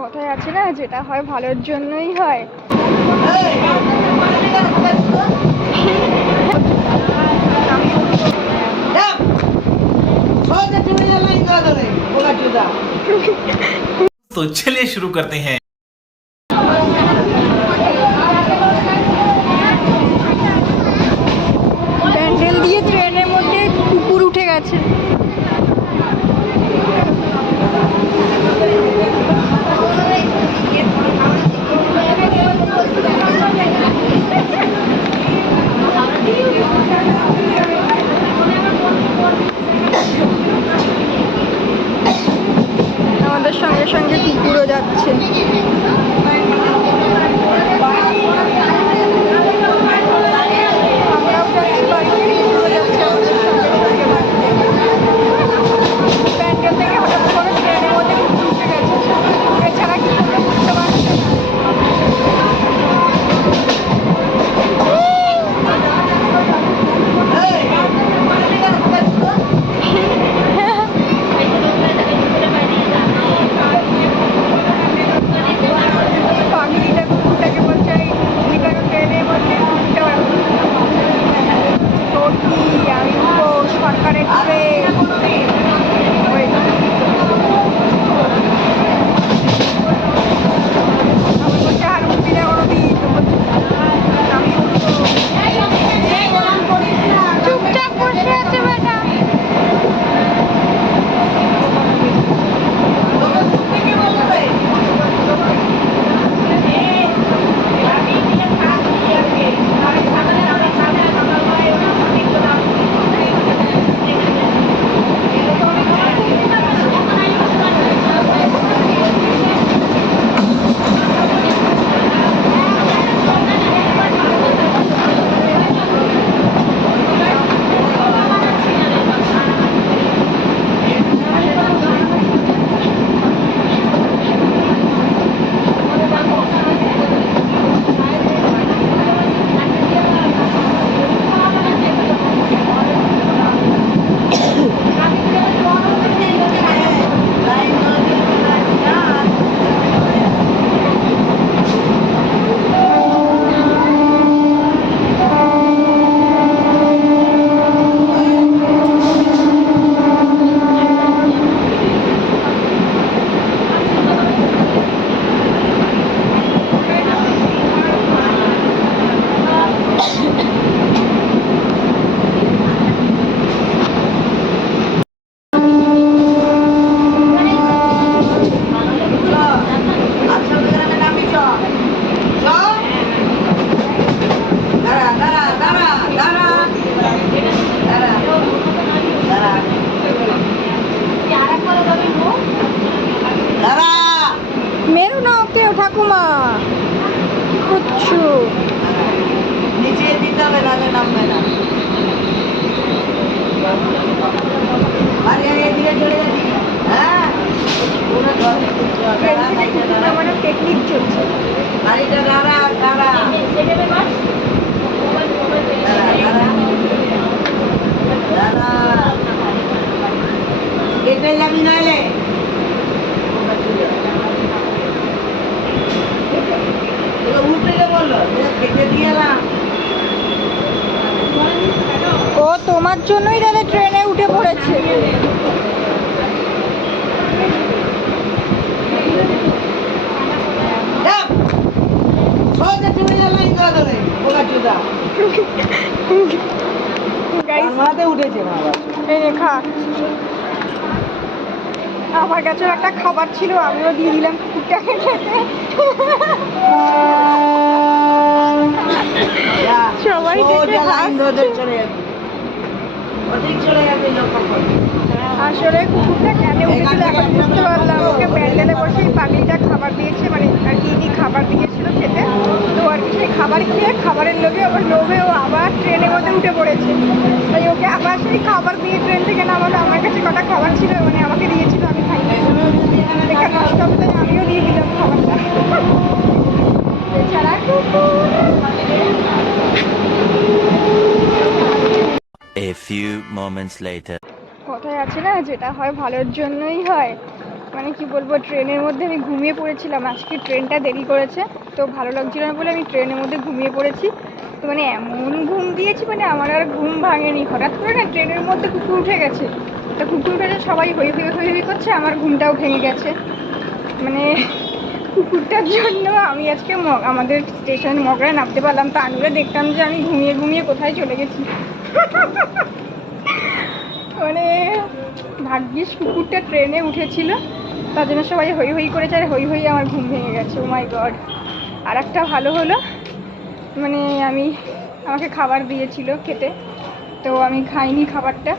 কথায় আছে না যেটা হয় ভালোর জন্যই হয় तो चलिए शुरू करते हैं ও তোমার জন্যই দাদা ট্রেনে উঠে পড়েছে। আমার কাছে একটা খাবার ছিল আমিও দিয়ে দিলাম। কুকুরটাকে খেতে সবাই আসলে কুকুরটা কেন উঠেছিল এখন বুঝতে পারলাম। ওকে প্যান্ডেলে বসে পানিটা খাবার দিয়েছে মানে আর কি কি খাবার দিয়েছিল খেতে। তো আর কি সেই খাবার খেয়ে খাবারের লোভে আবার লোভে ও আবার ট্রেনের মধ্যে উঠে পড়েছে। তাই ওকে আবার সেই খাবার দিয়ে ট্রেন থেকে নামালো। আমার কাছে কটা খাবার ছিল few moments later. কথায় আছে না, যেটা হয় ভালোর জন্যই হয়। মানে কি বলব, ট্রেনের মধ্যে আমি ঘুমিয়ে পড়েছিলাম। আজকে ট্রেনটা দেরি করেছে, তো ভালো লাগছিল না বলে আমি ট্রেনের মধ্যে ঘুমিয়ে পড়েছি। তো মানে এমন ঘুম দিয়েছি মানে আমার আর ঘুম ভাঙেনি। হঠাৎ করে না ট্রেনের মধ্যে কুকুর উঠে গেছে। তো কুকুর উঠে সবাই হই হই হই হই করছে, আমার ঘুমটাও ভেঙে গেছে। মানে কুকুরটার জন্য আমি আজকে আমাদের স্টেশন মগরা নামতে পারলাম। তা আনুরা দেখতাম যে আমি ঘুমিয়ে ঘুমিয়ে কোথায় চলে গেছি। মানে ভাগ্যিস কুকুরটা ট্রেনে উঠেছিল। তার জন্য সবাই হই হই করেছে আর হই হই আমার ঘুম ভেঙে গেছে। ও মাই গড আর একটা ভালো হলো মানে আমি আমাকে খাবার দিয়েছিল খেতে। তো আমি খাইনি খাবারটা।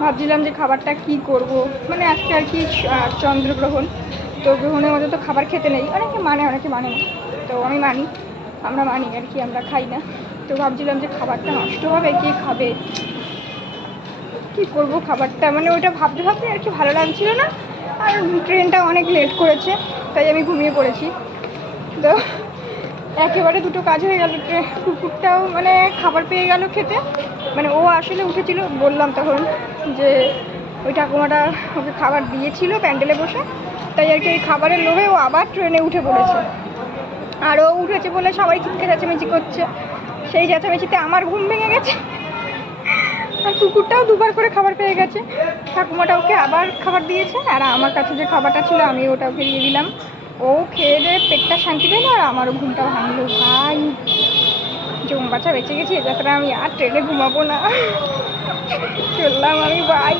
ভাবছিলাম যে খাবারটা কি করব? মানে আজকে আর কি চন্দ্রগ্রহণ। তো গ্রহণের মধ্যে তো খাবার খেতে নেই। অনেকে মানে অনেকে মানে না। তো আমি মানি। আমরা মানি আর কি, আমরা খাই না। তো ভাবছিলাম যে খাবারটা নষ্ট হবে, কে খাবে? কি করব খাবারটা? মানে ওইটা ভাবতে ভাবতে আর কি ভালো লাগছিল না। আর ট্রেনটা অনেক লেট করেছে, তাই আমি ঘুমিয়ে পড়েছি। তো একেবারে দুটো কাজ হয়ে গেল কুকুরটাও মানে খাবার পেয়ে গেল খেতে। মানে ও আসলে উঠেছিল, বললাম তখন যে ওই ঠাকুমাটা ওকে খাবার দিয়েছিল প্যান্ডেলে বসে, তাই আর কি ওই খাবারের লোভে ও আবার ট্রেনে উঠে পড়েছে। আর ও উঠেছে বলে সবাই চিৎকে চেঁচামেচি করছে। সেই চেঁচামেচিতে আমার ঘুম ভেঙে গেছে। আর কুকুরটাও দুবার করে খাবার পেয়ে গেছে। ঠাকুমাটা ওকে আবার খাবার দিয়েছে, আর আমার কাছে যে খাবারটা ছিল আমি ওটা ওকে দিয়ে দিলাম। ও খেয়ে দিয়ে পেটটা শান্তি পেল, আর আমারও ঘুমটা ভাঙলো। ভাই, জম বাচ্চা বেঁচে গেছি, এ যাত্রা আমি আর ট্রেনে ঘুমাবো না। চললাম আমি, ভাই।